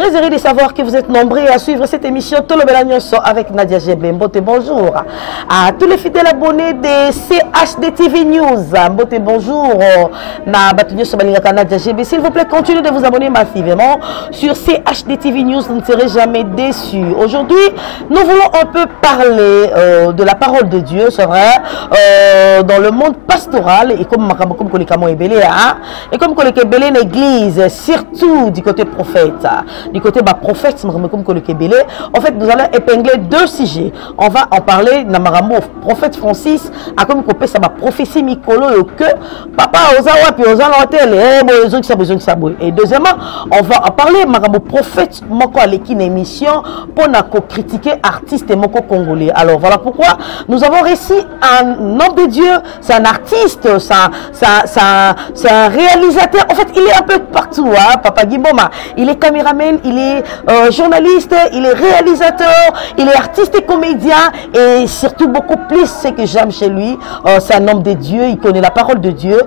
Très heureux de savoir que vous êtes nombreux à suivre cette émission Tolo Belanyoso avec Nadia Jebe. Mbote, bonjour. À tous les fidèles abonnés de CHD TV News. Mbote, bonjour. Na Batunyo Sobalingaka Nadia Jebe. S'il vous plaît, continuez de vous abonner massivement sur CHD TV News. Vous ne serez jamais déçus. Aujourd'hui, nous voulons un peu parler de la parole de Dieu, c'est vrai, dans le monde pastoral et comme Kolikamo Ebele, et comme Kolikebele l'église, surtout du côté prophète. Du côté prophète, en fait, nous allons épingler deux sujets. On va en parler dans le prophète Francis, à comme coupé sa prophétie Mikolo, que papa Ozawa, puis Ozawa, et deuxièmement, on va en parler de prophète Moko Alekine émission pour critiquer artiste Moko Congolais. Alors voilà pourquoi nous avons réussi un homme de Dieu, c'est un artiste, c'est un réalisateur. En fait, il est un peu partout, hein, Papa Gimboma. Il est caméraman, il est journaliste, il est réalisateur, il est artiste et comédien, et surtout beaucoup plus ce que j'aime chez lui, c'est un homme de Dieu, il connaît la parole de Dieu,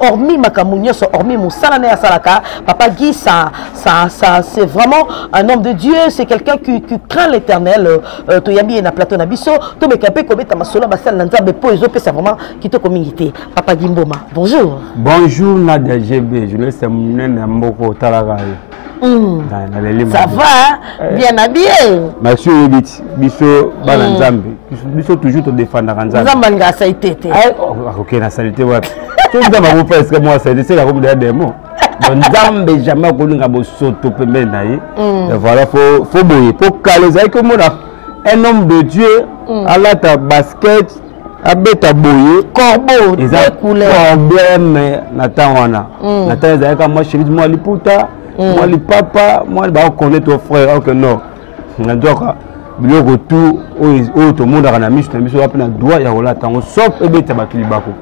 hormis Makamounio, hormis Moussalane Asalaka. Papa Guy, c'est vraiment un homme de Dieu, c'est quelqu'un qui craint l'éternel. Toyambi et na plateau nabiso, to mekapé kobe tamasolo basal nanzabe po ezo pesa vraiment qui te communauté. Papa Gimboma, bonjour. Bonjour Nadia GB, je laisse mon mboko talaga. Ça va, hein? Bien habillé. Monsieur Ebit, biso balanzambe. Biso toujours te défendre Nzambe. Nzambe nga ça été. OK, na salité wa. Tout ça va vous faire ce que moi c'est la comme des mots. Nzambe jamais kolinga bo soto pembe na yi. Et voilà, faut boyer, pour caler ça que mon un homme de Dieu à la ta basket abeta boye corbeau de couleur problème natana natana ka moi chérie moi liputa moi li papa moi ba connaître ton frère OK non ndoka biloko tout o to monde na miso na miso apena droit ya rola tango sauf ebeta batuli bako.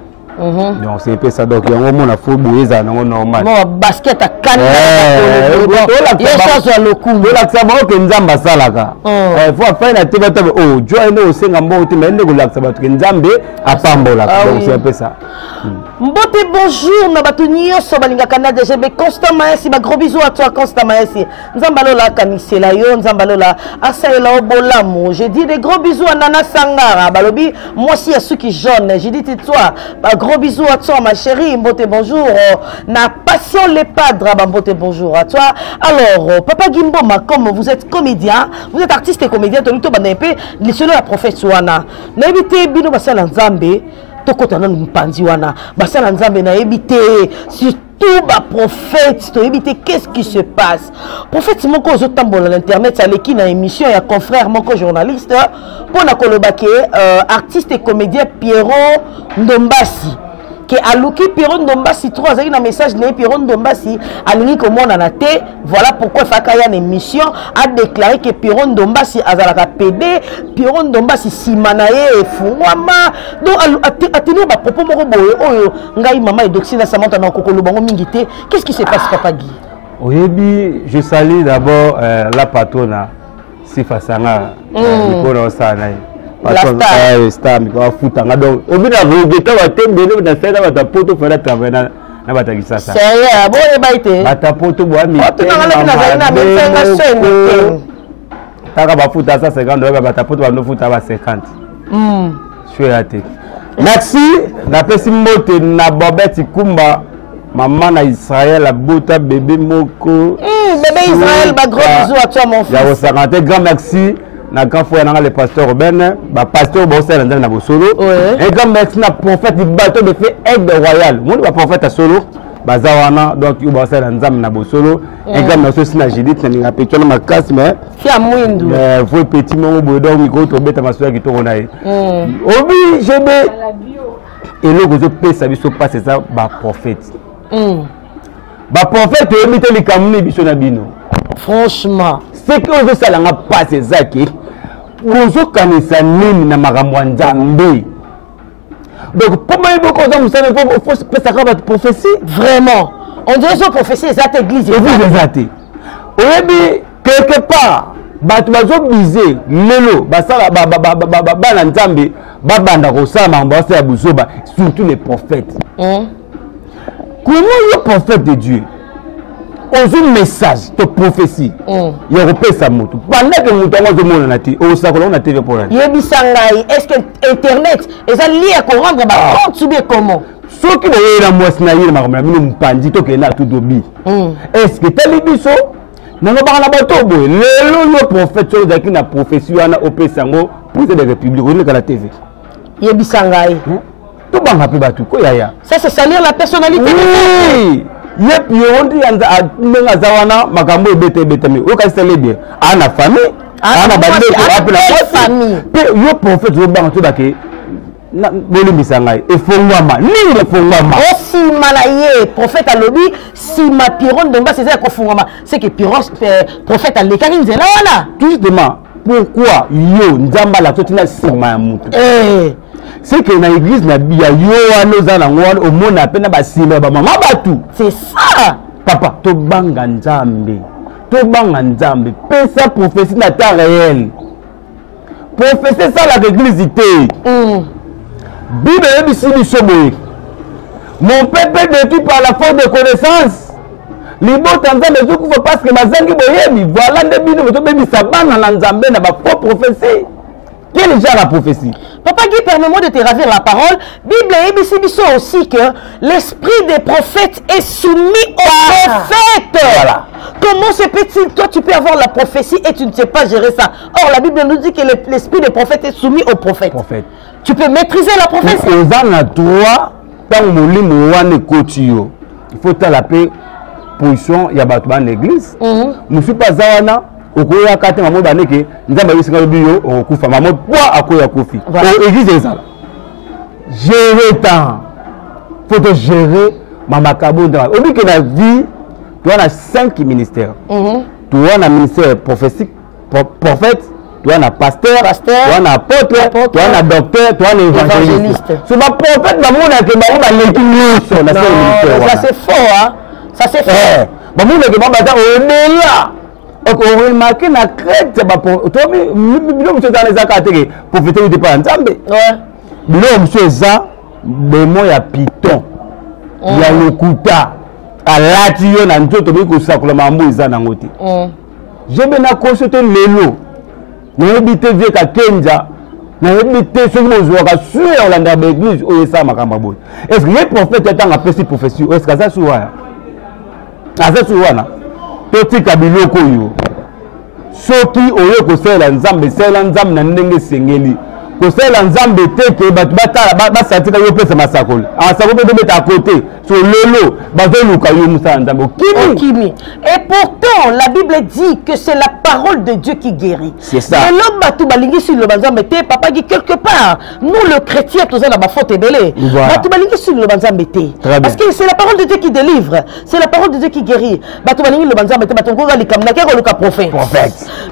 Donc c'est peu ça donc il y a un moment faut boyer ça non normal. Bon basket à canne. Il y a ça sur le coup. Là ça va que Nzamba salaka. Faut faire la tête oh Dieu est au senga mbote mais ne gola ça va que Nzambe a pambola donc c'est un peu ça. Mbote bonjour na batunio so balinga Canada GB constamment ici ba gros bisous à toi constamment ici. Nzamba lola kamisela yo Nzamba lola asaela obolamu. Je dis des gros bisous à Nana Sangara balobi moi aussi à ceux qui jaune. Je dis toi gros bisous à toi ma chérie, Mbote bonjour. Na passion les padres, Mbote bonjour à toi. Alors, Papa Gimboma, comme vous êtes comédien, vous êtes artiste et comédien, Tolito Banepé, selon la prophète Souana. N'habitez Bino Basala Nzambe, Tokotana Mpandi Wana, Basala Nzambe n'a évité, surtout ma prophète, tu éviter qu'est-ce qui se passe. Prophète Moko Zotambo à l'internet, ça l'équipe dans l'émission, il y a confrère Moko journaliste, pour na kolobake, artiste et comédien Pierrot Ndombasi. Que aluki Pierrot Ndombasi 3 a un message de Pierrot Ndombasi alingi comme on en a té. Voilà pourquoi Fakaya une émission a déclaré que Pierrot Ndombasi azalaka PD, Pierrot Ndombasi simanaye et fungwama. Donc a tenir ba propos moko boye oyo ngai mama et doxina samanta na kokolo bango mingité. Qu'est-ce qui se passe Papa Guy? Oyebi, je salue d'abord la patronne Sifa Sanga pour ça la star mi kwa futa donc obi na regeta wa tembele na sera wa tapoto fera travailler na batakisa ça c'est bon e baite batapoto bo ami taka ba futa ça 50 dollars batapoto ba no futa ba 50 chouette merci na pesi mbote na Bobeti Kumba maman na Israël la bota bébé moko bébé Israël ba gros bisous à toi mon fils ya 50 grand merci. Na grand frère na le pasteur Ben ba pasteur bo sala ndana na bosolo et comme merci na prophète du bateau de fait aide royal mon ba prophète à solo bazawana donc u ba sala nzam na bosolo et comme na sosi na Judith na nga petona makasi mais fia mwindu vous petit mon bo donc micro to beta masoya ki to nae obi jebe et le gozo pesa biso passer ça ba prophète ba prophète emite likamuni biso na bino franchement c'est que vous allez en passer ça qui vous connaissez nini na makambo Nzambe donc comment il faut que vous savez faut ça votre prophétie vraiment on dirait que prophétie est église et vous les athées oyebi quelque part batu bazo biser lelo basala ba Nzambe ba banda ko sa makambo ya buzoba surtout les prophètes comment le prophète de Dieu un message de prophétie. Il y a repéré moto. Pendant que nous avons de monde na TV, au salon na TV pour la. Yebisangai, est-ce que internet est lié à rendre ba compte ou bien comment? Ce qui est la moisse na yé ma nous pandi to que na tout dobi. Est-ce que tel biso na no ba na bato boy. Le prophète so daki na prophétie wana opesango pour de république on est à la TV. Yebisangai. Tout banga pe batu ko yaya. Ça c'est salir la personnalité. Oui. Yep, on dit à Zawana, Magambo bete betami. Au cas bien. Ana famille, ana bande, la famille. Yo prophète au banc tout d'accord. Na boli misangai. Et fongwama, ni le fongwama. Oh si malaye, prophète à lobby, si ma piron de bas c'est ça qu'on fongwama. C'est que piron prophète à l'écarine c'est là voilà. Justement, pourquoi yo nzamba la totina sima mutu. C'est que dans l'église, il y a au monde à peine c'est ça. Papa, to banga nzambe. To banga nzambe. Pesa prophétie na temps réel. Prophétie ça la l'église était. Bible est ici du soboé. Mon peuple détruit par la faute de connaissance. Libo tanza les autres faut parce que mazangi boyemi voilà des bino to bebi sabana na nzambe na ba prophétie. Quel est la prophétie? Papa Guy, permets-moi de te ravir la parole. Bible et Bible aussi que l'esprit des prophètes est soumis aux prophètes. Voilà. Comment se peut-il, toi tu peux avoir la prophétie et tu ne sais pas gérer ça? Or la Bible nous dit que l'esprit des prophètes est soumis aux prophètes. Tu peux maîtriser la prophétie. Il faut t'appeler position, il y a pas l'église. Nous suis pas zawana. Okoya kate maman baneke nzamba yisika biyo okufa maman poa akoya kofi église ça gérer temps faut te gérer mama kabonda obi que la vie tu as 5 ministères tu as un ministère prophétique prophète tu as un pasteur tu as un apôtre tu as un docteur tu as un évangéliste c'est pas prophète maman que maman l'église sur la ça c'est faux hein ça c'est faux maman que maman on est là. On remarque na crête to mi monsieur dans les actes prophétique de pas nzambe ouais monsieur ça démon ya piton ya lokuta alati yo na nzoto bi ko sakula mambo iza na ngoti je be na consulter lelo na ebite vie ka kenja na ebite so mo zo ka suer olanda ba église o yesa makamba boy est-ce que les prophètes étant appelés prophétie est-ce que ça suwa ça suwa na totika biloko yo soki oyo kosela nzambe sela nzambe na ndenge sengeli kosela nzambe teke batu batala basatika yo pesa masakoli asako pe beta à côté so lelo bazoluka yo musala nzambe okimi et pourtant la Bible dit que c'est la parole de Dieu qui guérit. C'est ça. Mais l'homme batu balingi sur le nzambe te papa dit quelque part nous le chrétien tous la ba faute belé batu balingi sur le nzambe te parce que c'est la parole de Dieu qui délivre, c'est la parole de Dieu qui guérit. Batu balingi le nzambe te batu ngora likamna ke ko luka prophète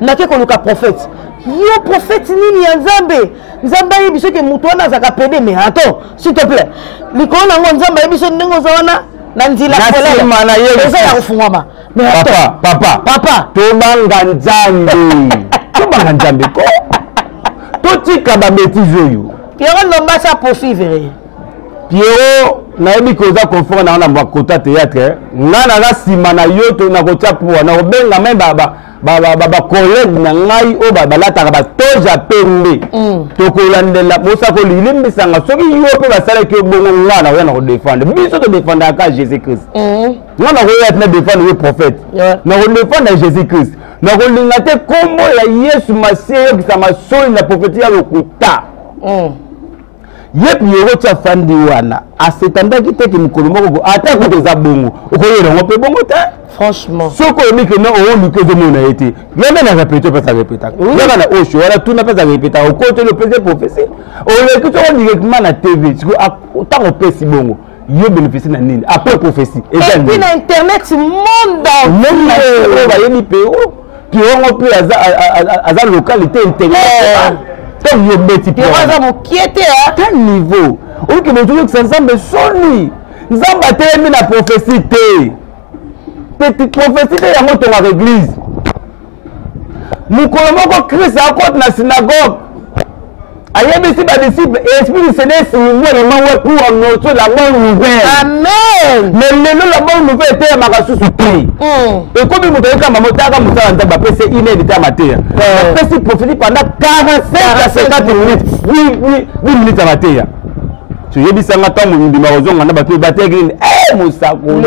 nake ko luka prophète yo prophète nini ya nzambe nzambe yebiso ke mutu wana azaka pede mais attends s'il te plaît likona ngo nzambe yebiso ndengo zawana na nzila kolela na yeza ya kufungama mais papa to banga nzambe ko to tika ba bêtise yo Pierre Lomba ça poursuivre Pierre na yebi ko za confort na na makota théâtre ngana ga sima na yo to na ko tsapu na obenga même baba collègue na ngai o balataka batoja pembe tokolandela mosako lilimbisanga soki yo pe basalaki bongo ngana oya na kodefendre biso to défendre aka Jésus Christ ngana koya na défendre le prophète na kodefendre Jésus Christ na kolinga te kombo ya Yesu Masiya kisama soli na prophétie ya lokuta yep yoro tia fandi wana asetanda kiteki mukolo moko ata ko za bongo okoyela ngope bongo ta franchement soko ni que non on lui que de mon été même na répéter pas ça répéter là na osho wala tout na pas ça répéter au côté le président prophétie on écoute on directement na TV tant on peut si bongo yo bénéficier na nini après prophétie et puis na internet monde on va yemi péo puis on peut à localité internet donc yo beti pour ça mon quiété à quel niveau on que nous que ça ensemble soni nzamba te mi na prophétie te petite prophétie ya moto à l'église mukolo moko Christ akote na synagogue ayebisi badisciple esprit se laisse mouvoir pour annoncer la bonne nouvelle. Amen. Mais la bonne nouvelle était à Makasusu pays. Et comme vous avez comme Motaka Moussa c'est inédit à Matéa. Après si prophétie pendant 45 à 50 minutes. Oui minutes à Matéa. Tu y ebisa ngata mu ndima ozonga na batu bategini Moussa ko.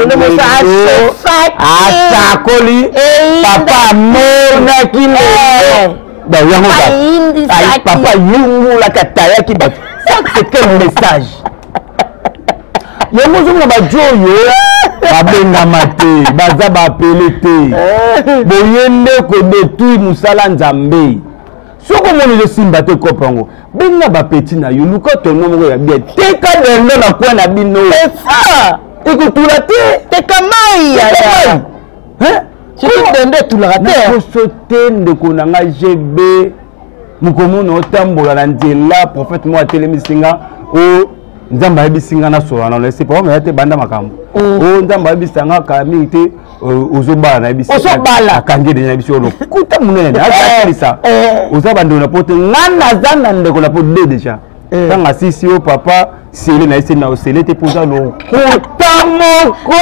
Asakoli papa mona kilo. Bah, papa yungu la kataya qui bat. Ça c'est quel message? Yongo zonga ba joyo ba benga mate, baza ba pelete. Boyende ko detui musala nzambe. Soko moni le simba te kopango. Benga ba petit na yuluka tono mo ya bien. Teka dendo na kwa na bino. C'est ça. Ekutula te kamai. Hein? Si tu as sauté de Konanga GB, nous avons tambola na nzela prophète moi telemisinga o nzamba ebisinga na sola na laisser pas mais te banda makambo o nzamba ebisanga ka minute ozobala na ebisi ozobala kange de na ebisi olo kuta munene na ça ozabando na pote ngana zana ndeko na pote déjà tanga sisi o papa sele na ese na sele te poza lo kuta moko.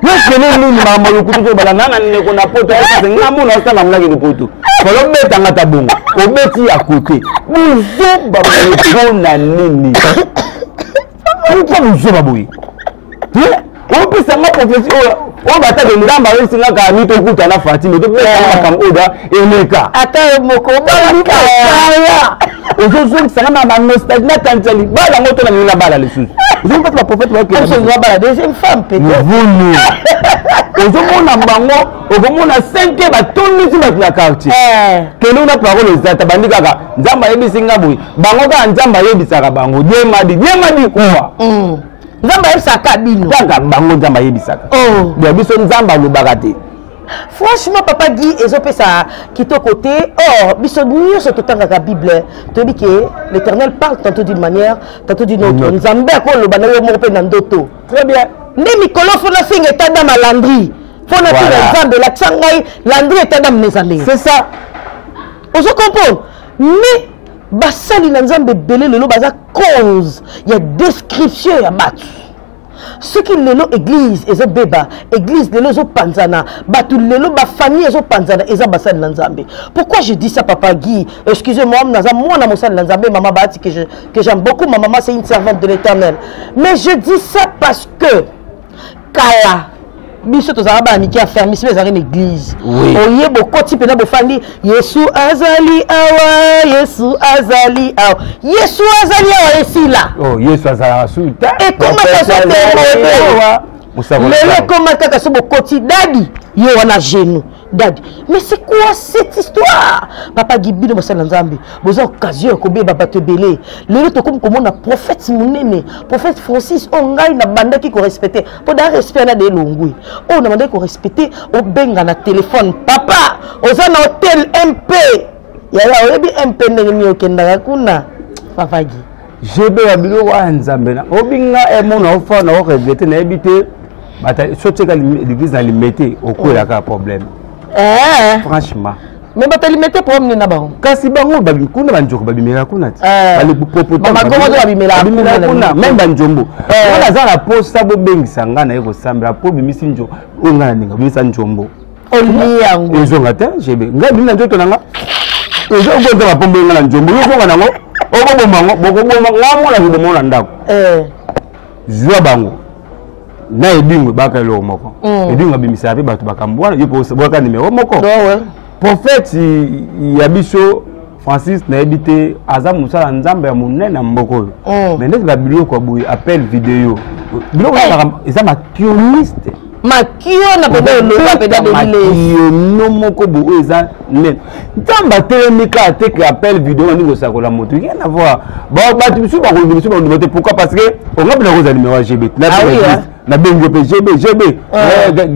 Je n'ai ni maman le couteau balangana ni ko na poto c'est ngamu na sala mlaki ni poto kolo beta ngata bongo obeti à côté muzo ba ko na nini ko muzo ba boyi on peut sanga prophétie on va ta de ndamba we singa ka mi to kuta na Fatima to beta kam oda emeka ata moko balika ozo sanga ma nostalgie na tantali bala ngoto na mina bala le sous. Vous avez la prophète la deuxième femme peut-être. Vous avez bango, vous avez 5 bâtons sur la quartier. Que nous avons parlé aux Atabandika, Nzamba Ebisinga Boy, Bango Nzamba Ebisaka Bango, Diemadi quoi. Nzamba Ebisaka Bino, Bango Nzamba Ebisaka. Oh, bien, Bison Nzamba le Bagate. Franchement, papa Guy, ils ont fait ça qui est au côté. Or, bisogno sur tout dans la Bible. Tu dis que l'Éternel parle tantôt d'une manière, tantôt d'une autre. Nous avons bien qu'on le banayo morpe nandoto. Très bien. Ne Mikolo faut la signe état dans ma landry. Faut la faire l'exemple de la tsangai landry état dans mes années. C'est ça. On se comprend. Mais basali nanzambe belé le lo baza cause. Il y a description ya battu. Ce qui lelo église ezo beba église lelo zo panzana batu lelo ba famille ezo panzana eza basal nanzambe. Pourquoi je dis ça papa Guy? Excusez-moi moi na mosal nanzambe maman bati que j'aime beaucoup, ma maman c'est une servante de l'Éternel. Mais je dis ça parce que kala biso tozala ba miki affaire misi bezala une église. Oye bokoti pena bofandi Yesu azali awa Yesu azali awa Yesu azali awa esila. Oh Yesu azali sulta. Et comment ça se fait? Mais comment ça se bokoti dadi yo wana genou dadi. Mais c'est quoi cette histoire? Papa Gibi de Mosala Nzambe. Vous avez occasion ko be baba te belé. Le to comme comment na prophète munene, prophète Francis ongai na banda qui ko respecter. Pour da respect na de longui. On a demandé ko respecter au benga na téléphone. Papa, oza na hôtel MP. Ya oyebi MP ndenge mi okenda kuna. Papa Gibi. Jebe wa bilo wa Nzambe na. Obinga e mona ofa na o revete na ebité. Bata sote ka l'église na limité au ko ya ka problème. Franchement. Mais tu limité pour amener là-bas. Kasi bango babi kuna banjoko babi mera kuna. Bali popoto. Mama gomo babi mera kuna. Même banjombo. Wana za na posta bo bengisa ngana yeko sambra po bimisi njo. Ongana ninga bimisa njombo. Oli yango. Ezo ngata jebe. Ngabi na njoto nanga. Ezo gonza ba pombo ngana njombo. Ezo ngana ngo. Obo bomango boko boma ngamo na bibo mona ndako. Zwa bango. Na ebingwe baka lo moko ebingwe bimisa pe batu bakambwana yepo boka numéro moko prophète ya biso Francis na ebité aza musala nzambe ya munene na mboko mais ndenge ba biloko boy appel vidéo biloko eza ma pioniste makio na pede lo pede de makio no moko bo eza nen tamba telemika ateke appel vidéo ningo sakola moto rien à voir ba batu biso ba ko biso ba pourquoi parce que on a bien cause numéro GB na bengo pe GB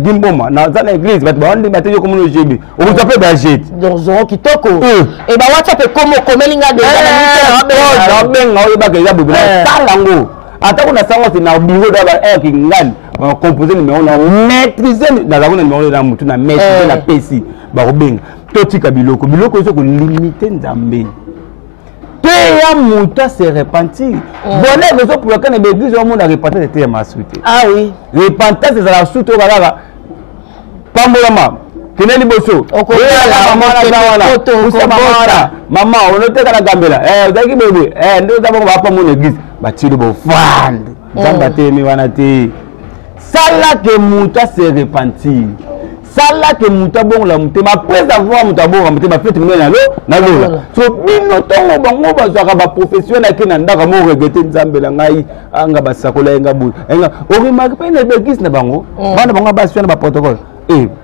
gimboma na za na église bat ba ndimba te comme no GB on vous appelle ba jet donc zoro kitoko et ba WhatsApp comme komelinga de na benga o ba ke ya bubila talango ata kuna sango na bingo da ba kingani ba composer numéro na maîtriser na za kuna numéro na mutu na maîtriser na PC ba ko benga to tika biloko zo ko limiter Nzambe ya muta se repentir bonheur besoin pour lequel l'église au monde a repentir c'était ma souté ah oui repentance c'est la souté balaka pambolama keneli boso maman on était à la gambela daki bébé nous avons pas mon église batili bo fand zamba te mi wana te sala que muta se repentir sala que muta bon la muta ma après avoir muta bon muta ba fete ngena lo na lo so bino tongo bango bazaka ba professionnel ke na ndaka mo regretter nzambela ngai anga basakola nga bu nga o remarque pe na église na bango bana bango ba suana ba protocole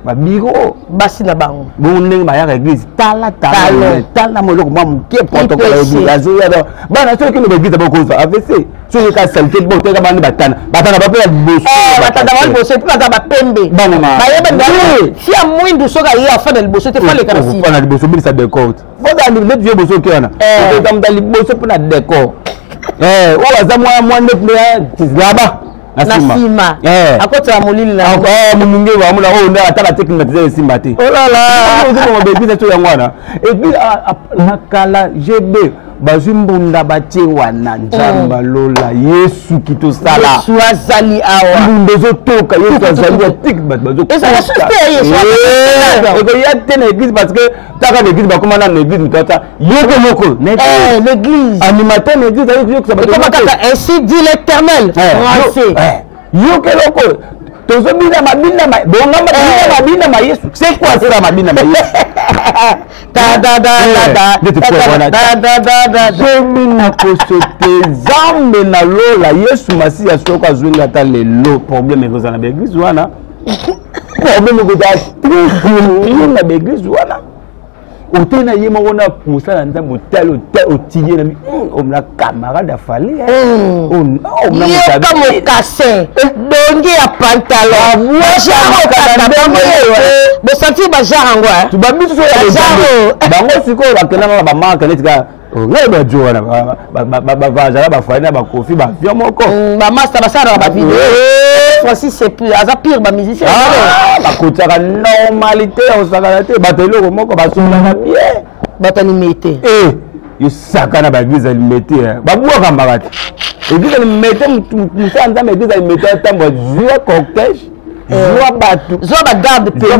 ba biro basi na bango bon ndenge ba ya église tala mo loko mamu ke protocole église azoya bana so ke no église ba ko ça AVC so ye ka salté bon te ka bana batana ba pe boso batana ba boso pe ba pembe bana ma ba yeba ndani si a mwindu soka ye afana liboso te fale kana si fana liboso bi sa décor boza le vieux boso ke wana te tamda liboso pe na décor o waza mwa net me là-bas Nasima. Akota ya molili na. Mununge wa mula nda atala technique simba te. Oh là là. Ozo mo bebisa to ya ngwana. Et puis nakala GB bazumbunda batie wana nzamba lola Yesu kitosala. Yesu azali awa. Ndozo toka Yesu azali tik bazo. Et ça suspect Yesu. Et que ya tena église parce que taka l'église ba komana na église mutata yoko moko. L'église. Animateur l'église avec yoko sabato. Comment ainsi dit l'Éternel. Yoke loko tozo bina mabina bonga mabina ma Yesu c'est quoi ça mabina ma Yesu zemina kosote zambe na lola Yesu masi ya soka zwinga ta lelo problème ekozana na église wana problème ekozana na église wana otena yema wona musala nzambe otalo otiye na omla camarade afale on yoka mokase donge ya pantalon bo senti ba jarangwa tu ba biso ya bango siko bakena na ba marque netika ngai ba joana ba vaja ba fana ba kofi ba vion moko ba master ba sara ba vidéo Francis c'est plus aza pire ba musicien ba kotaka normalité on sakalate ba telo moko ba sona na pied ba tani mete yo sakana ba église alimete ba buaka mbakati église alimete musanza ma église alimete tambo zua cortège zua batu zua ba garde pays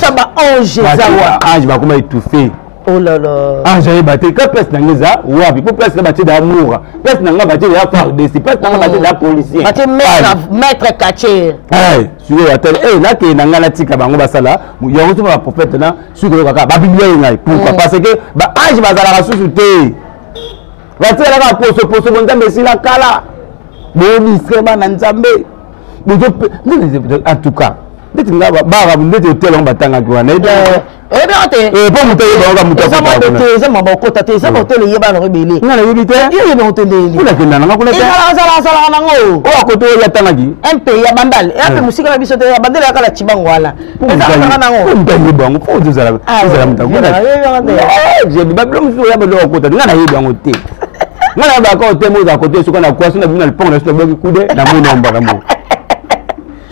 ça ba ange zawa ange ba kuma étouffé. Oh là là. Ah, j'ai battu. Quand place n'angeza, ouais, puis place battu d'amour. Place n'anga battu de la part de si place n'anga battu de la policier. Battu maître Kaché. Eh, sur la télé, là qui n'anga la tika bango basala, il y a un prophète là, sur le kaka, ba bible ngai. Pourquoi? Parce que ba ange bazala sous-souté. Va te la poso bonza mais si la kala. Bon discrètement na nzambe. En tout cas, dès que nga ba ndete hotel on batanga kwa na bon muté ba muté ça va te ça m'a beaucoup taté ça va te le yeba no rebele na le yebite yeba no tendeli kuna kenda na kuna sala nango o ko to ya tanagi MP ya bandal ya pe musika na biso te ya bandal ya kala chibango wala ça nango ndani bango po zala mutaguna je bi bablo muso ya belo ko ta ngana yeba ngote ngana ba ko te mo za ko te so kana kwa sona bina le pont na so ba kude na mo nomba na mo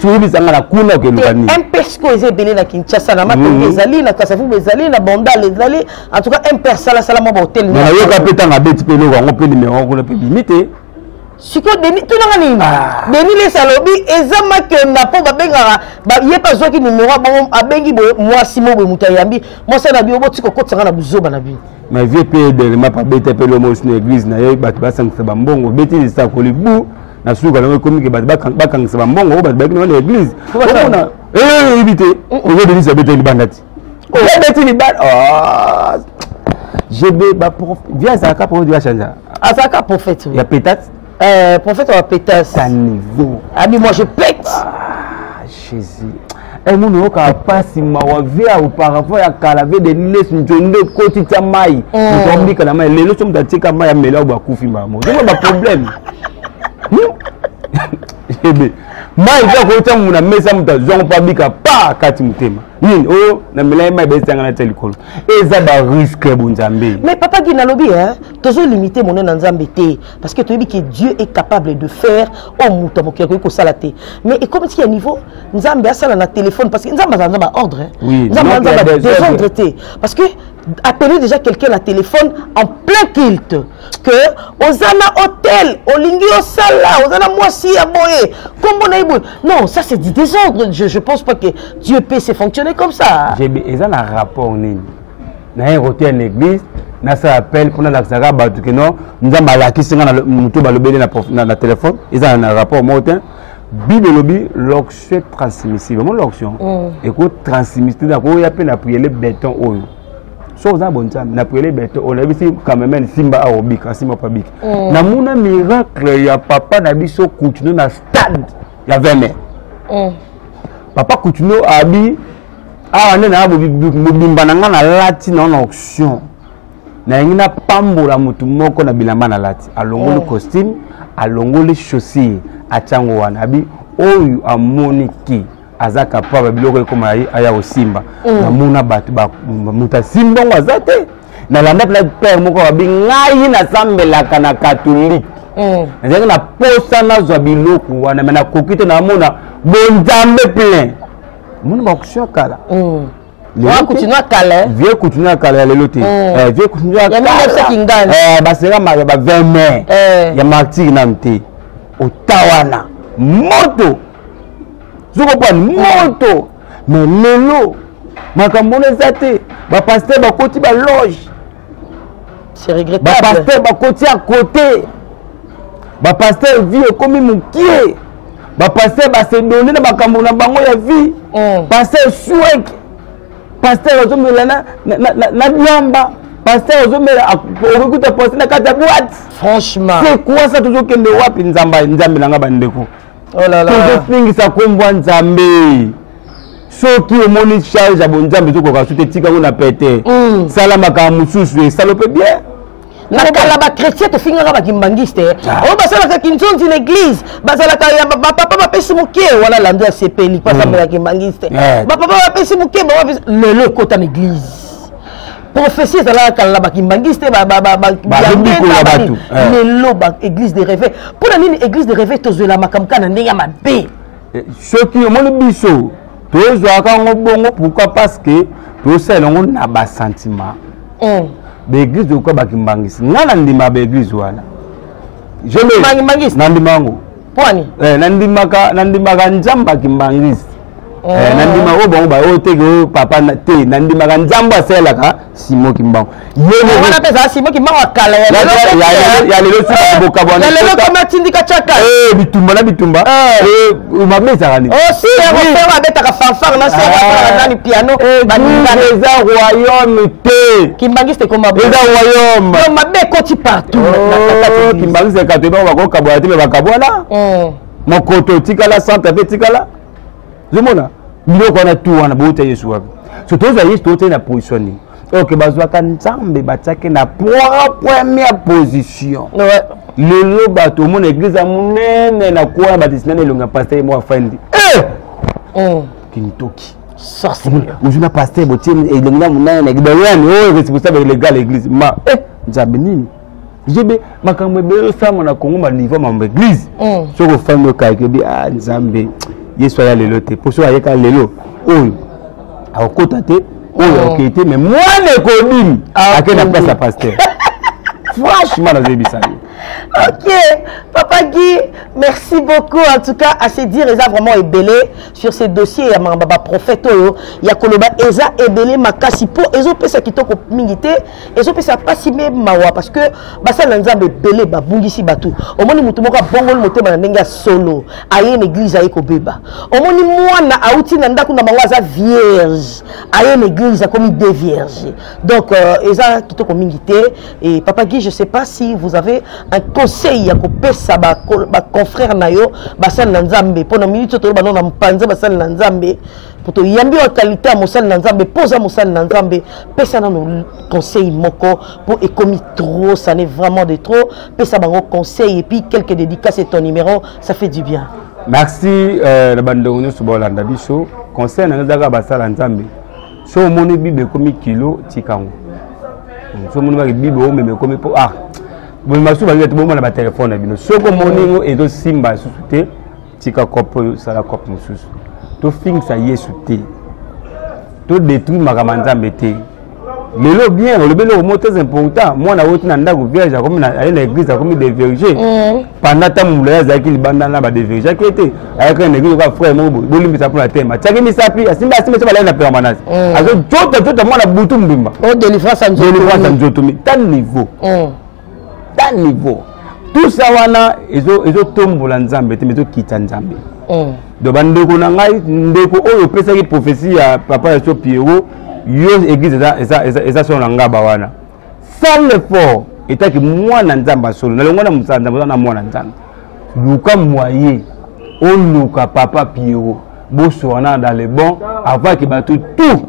un pesco ezebele na Kinshasa na matombe ezali na Kasavubu ezali na Bondal ezali en tout cas un persala sala mo hotel na yoka petanga beti pe loko ngo pe numéro ko na pe limité siko deni tout na nini deni les salobi ezama ke na po ba benga ba yepa zoki numéro ba abengi bo moi simo bo mutayambi mo sa na bi oboti ko kotsanga na buzoba na bi ma vie pe de ma pa beti pe lo mo na église na yo ba sangisa ba mbongo beti sa ko libu na suka na komiki ba kangisa ba mbongo ba ba na église ona éviter on veut devenir ça beti libandati beti libanda GB ba prof via ça ka pour dire changer à ça ka prophète il y a peut-être prophète ou pétasse ça niveau ami moi je pète Jésus et mon oka passe ma via auparavant ya kalavé de les njonde koti ta mai ndombi kana mai lelo somme datika mai ya mela ba kufi mamo donc ba problème mai kwa kota muna mesa muta zongo pa bika pa kati mutema nini o na mela mai besanga na telikolo eza ba risque bonzambe mais papa Guina lobi hein toujours limiter mon na nzambe té parce que tu dis que Dieu est capable de faire au muta mokeko ko salate mais et comme il y a niveau nzambe a sala na téléphone parce que nzambe a ordre oui nzambe a désordre té parce que appeler déjà quelqu'un à téléphone en plein culte que Osana hôtel olingi osala Osana moisi aboye non ça c'est du désordre. Je pense pas que Dieu puisse fonctionner comme ça. J'ai un rapport nini na un côté en église na ça appelle pour la xara ba que non nous avons la question na muto ba lobele na téléphone ils ont un rapport motin Bible lobby l'onction transmissible mon l'onction écoute transmissible d'accord il y a peine à prier le béton oyo so za bon time na prier le béton on a vu quand même simba aobika simba pabik na muna miracle ya papa na biso continue na stade ya 20 mai papa continue abi ah on est na bobimba na ngana lati na onction na ngina pambola mutu moko na bilamba na lati alongoli costume alongoli chaussure achango wana abi oyu amoniki azaka pa biloko ekoma aya osimba na muna batu ba muta simba ngazate na landa père moko abi ngai na sambelaka na catholique nzenge na posa na zwa biloko wana mena kokite na mona bonzambe plein muna ba kushakala continue à caler vieux continue à caler le loté vieux continue à caler ba sera ba 20 mai ya martyr na mté otawana moto zoko pa moto mais lelo makambo nezate ba pasteur ba koti ba loge c'est regrettable ba pasteur ba koti à côté ba pasteur vie comme mukie ba pasteur ba se donner na makambo na bango ya vie pasteur souek pasteur ozomela na biamba pasteur ozomela okuta poste na kata boîte franchement c'est quoi ça toujours kende wapi nzambe nanga bandeko oh là là toujours fingisa kombwa nzambe soki omoni charge ya bonzambe tokoka sute tika ngona pete sala makambo mususu salope bien na kala ba chrétien te fingaka ba kimbangiste o basala ka kinzonzi na église basala ka ya papa ba pesi mukie wala lando ya sepeli pas ça ba kimbangiste ba papa ba pesi mukie ba le kota na église prophétie ezala kala ba kimbangiste ba lelo ba église de réveil pour la nini église de réveil tozola makamka na ndenge ya mabe soki omoni biso tozwaka ngo bongo pourquoi parce que tosala ngo na ba sentiment l'église de quoi bakimbangisi ngana ndima ba église wana je mangisi nandimango pwani nandimaka nzamba kimbangisi nandima o bongo ba o teke papa na te nandimaka nzamba asalaka simo kimbango yene wana pesa simo kimbango akala ya lelo suka boka bwana lelo kama tindika chaka bitumba na bitumba umabesa kani si on betaka fanfare na sera nani piano baningana za royaume te kimbangiste koma eza royaume no mabe koti partout kimbangiste ka te ba ko kabwa te ba kabwana mokoto tikala centre pe tikala zomona biloko wana tu wana bota yesu wapi so toza yesu tote na position ni ok bazwaka nzambe batiake na première position lelo bato omona église ya monene na kuwana batisinana elonga pasteur mo afandi kintoki ozuna pasteur botie elongi na monene na eglise oyo responsable légal église ma nzambe nini jebe makambo ebele osama na kongo baniveau mambo église soko ofandi okayike bi nzambe yesu aya lelo te poso ayeka lelo oyo akokota te oyo akokei te mais mwana ekobimi ake na place ya pasteur franchement nazebisa ye. Ok, Papa Guy, merci beaucoup en tout cas à se dire Eza vraiment ébélé sur ces dossiers ya mamba prophète oyo ya koloba Eza ébélé makasi po ezo pesa kitoko mingité ezo pesa pasime mawa parce que basa na nzambe ébélé ba bungisi batu omoni mutu moko bongol motema na ndenge solo aye na église aye ko beba omoni mwana auti na ndako na bango aza vierge aye na église comme des vierges donc Eza kitoko mingité et Papa Guy je sais pas si vous avez un conseil ya kopesa ba confrère na yo basal na nzambe pona minute to ba na mpanza basal na nzambe poto yambi wa qualité à mosal na nzambe posa mosal na nzambe pesa na no conseil moko pour économie trop ça n'est vraiment de trop pesa bango conseil et puis quelques dédicaces et ton numéro ça fait du bien. Merci la bande de Subolanda biso conseil na nzaka basal na nzambe so moni bible komi kilo tikango so moni ba bible o meme komi po bon masu ba ngeti bomona ba téléphone na bino soko moningo ezo simba susu te tika kopo sala kopo mususu to fixa yesu te to détruire makambo nzambe te Mais le bien, le mot très important. Moi, na woti na ndako vierge comme na l'église comme des vierges. Pendant tant moulaya zaki libanda na ba des vierges qui était avec une église quoi frère mo bolimbi ça pour la thème. Tchaki mi sapi, asimba ça ba na permanence. Azo tota moi na butu mbimba. Oh délivrance en Nzoto. Tant niveau. Tant niveau. Tout ça wana ezo tombola nzambe te mezo kita nzambe. Donc bandeko na ngai ndeko oyo pesa ki prophétie ya papa ya so Pierrot. Yo église eza sur ngaba wana sans l'effort etaki mwana nzamba solo na longo na musanda na mwana nzamba luka moyen on luka papa Pierrot boso wana dans les bons avant que batu tout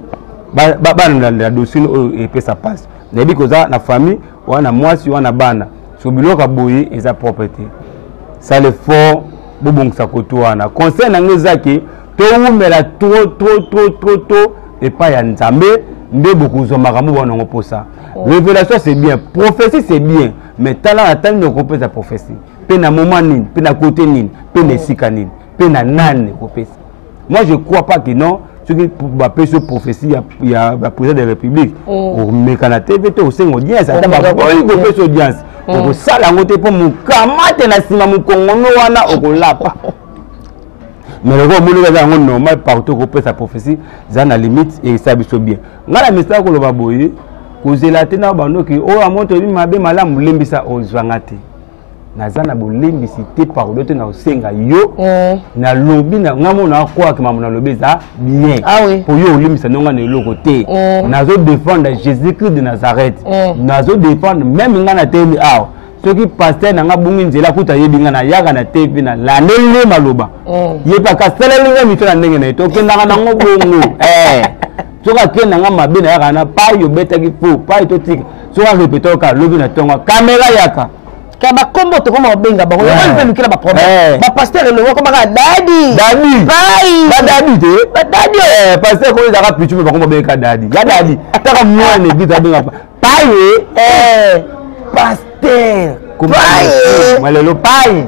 ba na la dossier et puis ça passe nebi koza na famille wana mwasi wana bana so biloka boye eza propriété sans l'effort bobongisa koto wana conseil na ngezaki to umela trop et pas ya nzambe nde beaucoup zo makambo wana ngo posa révélation c'est bien prophétie c'est bien mais talent attend de couper sa prophétie pe na moment nini pe na côté nini pe na sika nini pe na nane kopesa moi je crois pas que non ce qui va pécher prophétie il y a président de la République au mekana TV to sengo audience ata ba ko pécher audience ko sala ngote po mukamate na sima mukongono wana okolapa. Mais le gars, il est normal partout pour sa prophétie, il a limite et ça va bien. Dans la message que l'on va voir, vous êtes là, oh, à mon tour, ma belle madame, l'imbisa aux zwangate. Nazana bo l'imbicité par l'autre na osenga yo na lobby na ngamo na quoi que maman na lobby ça bien. Ah oui. Pour yo l'imbisa non na le côté. Nazo défendre Jésus-Christ de Nazareth. Nazo défendre même ngana temi ah. Ceux qui passaient dans la bonne nzela kuta yebinga na yaga na TV na la nele maloba yepa kasala linga mitona ndenge na to kenda na ngo bongo soka kenda nga mabe na yaga na pa yo beta ki fo pa to tika soka répéter ka lobi na tonga caméra yaka ka ba kombo to koma benga ba on peut lukela ba problème ba pasteur le ko ba dadi pai ba dadi te ba dadi pasteur ko za pichu ba kombo benga dadi ya dadi taka mwana bita benga pai pasteur comment le pai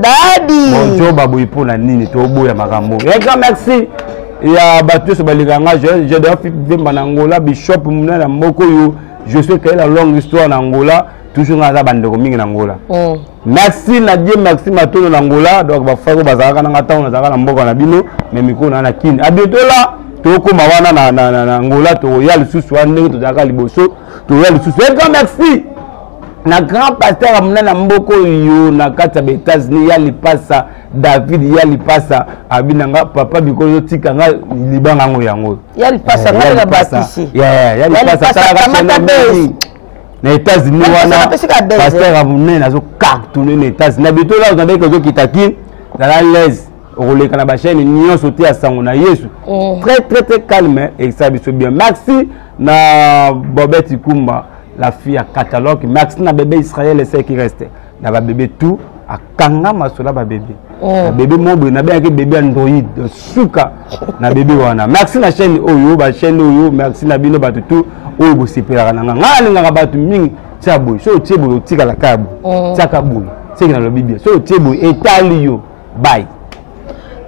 dadi bonjour baboy pour la nini to boya makambo et grand merci ya batu so baliganga je dois vimba na Angola bishop muna na mboko yo je sais que la longue histoire na Angola toujours na bandeko mingi na Angola merci na Dieu merci matono na Angola donc ba fako bazaka na ngata na zaka na mboko na bino mais mikona na kini a bientôt là to koma wana na Angola to ya lisusu ande to zaka liboso to ya lisusu et grand merci na grand pasteur amuna na mboko yo na kata ba États-Unis ya lipasa David ya lipasa abinanga papa bikolo tika nga libanga ngo yango ya lipasa na batisi ya lipasa tala na États-Unis wana pasteur amuna na zo cartonner na États-Unis na bito là on avait que kitaki dans la l'aise roleka na ba chaîne nion sauter à sango na Yesu très calme et ça biso bien merci na Bobette Kumba la fille à catalogue merci na bébé Israël et ceux qui restent na ba bébé tout à kanga masola ba bébé na bébé mobo na bien que bébé Android suka na bébé wana merci na chaîne oyo ba chaîne oyo merci na bino ba tout oyo bo sepela na ngala nga ba tu mingi tshabo so tshebo tika la kabo tsaka boy c'est que na le bibia so tshebo etali yo bye.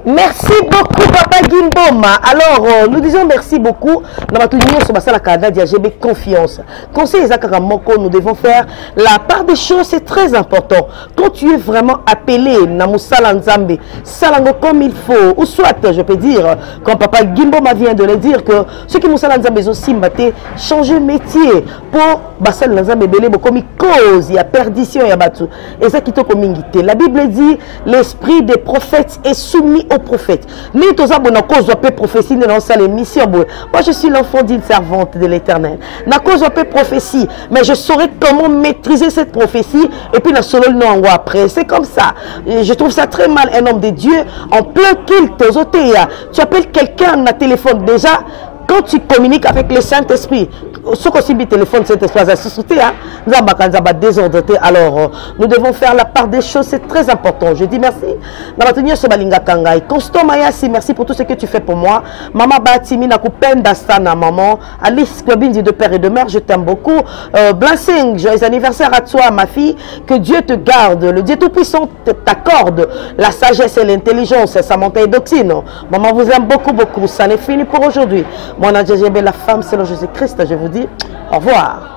Merci beaucoup, Papa Gimboma. Alors, nous disons merci beaucoup. Nous confiance. Conseil Moko, nous devons faire la part des choses, c'est très important. Quand tu es vraiment appelé, Nzambe, Salango comme il faut, ou soit, je peux dire, quand Papa Gimboma vient de le dire, que ceux qui Moussala Nzambe aussi maté, changer métier pour Bassal Nzambe Belé, comme il cause, il y a perdition, il y a battu. Et ça qui te communité. La Bible dit, l'esprit des prophètes est soumis aux prophètes. Moi, je suis l'enfant d'une servante de l'Éternel. Prophétie, mais je saurais comment maîtriser cette prophétie et puis la solo non après. C'est comme ça. Je trouve ça très mal, un homme de Dieu en plein culte. Tu appelles quelqu'un à téléphone déjà. Quand tu communiques avec le Saint-Esprit, ce qu'on le téléphone Saint-Esprit, alors nous devons faire la part des choses, c'est très important. Je dis merci. Constant Mayasi, merci pour tout ce que tu fais pour moi. Maman Batimi Nakupenda Sana, maman. Alice Klobindi de père et de mère, je t'aime beaucoup. Blassing, joyeux anniversaire à toi, ma fille. Que Dieu te garde, le Dieu Tout-Puissant t'accorde la sagesse et l'intelligence, sa montagne doctrine. Maman vous aime beaucoup, beaucoup. Ça n'est fini pour aujourd'hui. Moi, Nadia Jebé, la femme selon Jésus-Christ, je vous dis au revoir.